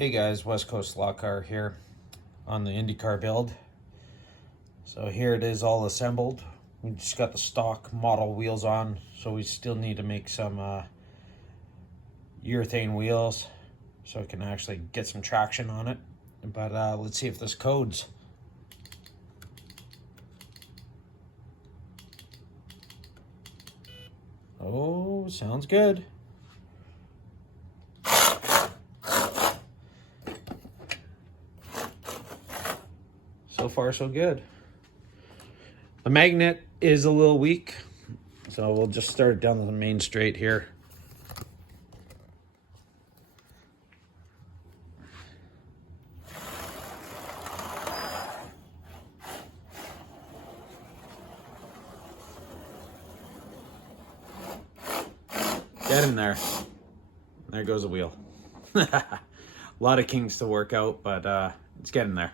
Hey guys, West Coast Law Car here on the Indy car build. So here it is all assembled. We just got the stock model wheels on, so we still need to make some urethane wheels so it can actually get some traction on it. But let's see if this codes. Oh, sounds good. So far, so good. The magnet is a little weak, so we'll just start down the main straight here. Get in there. There goes the wheel. A lot of kinks to work out, but it's getting there.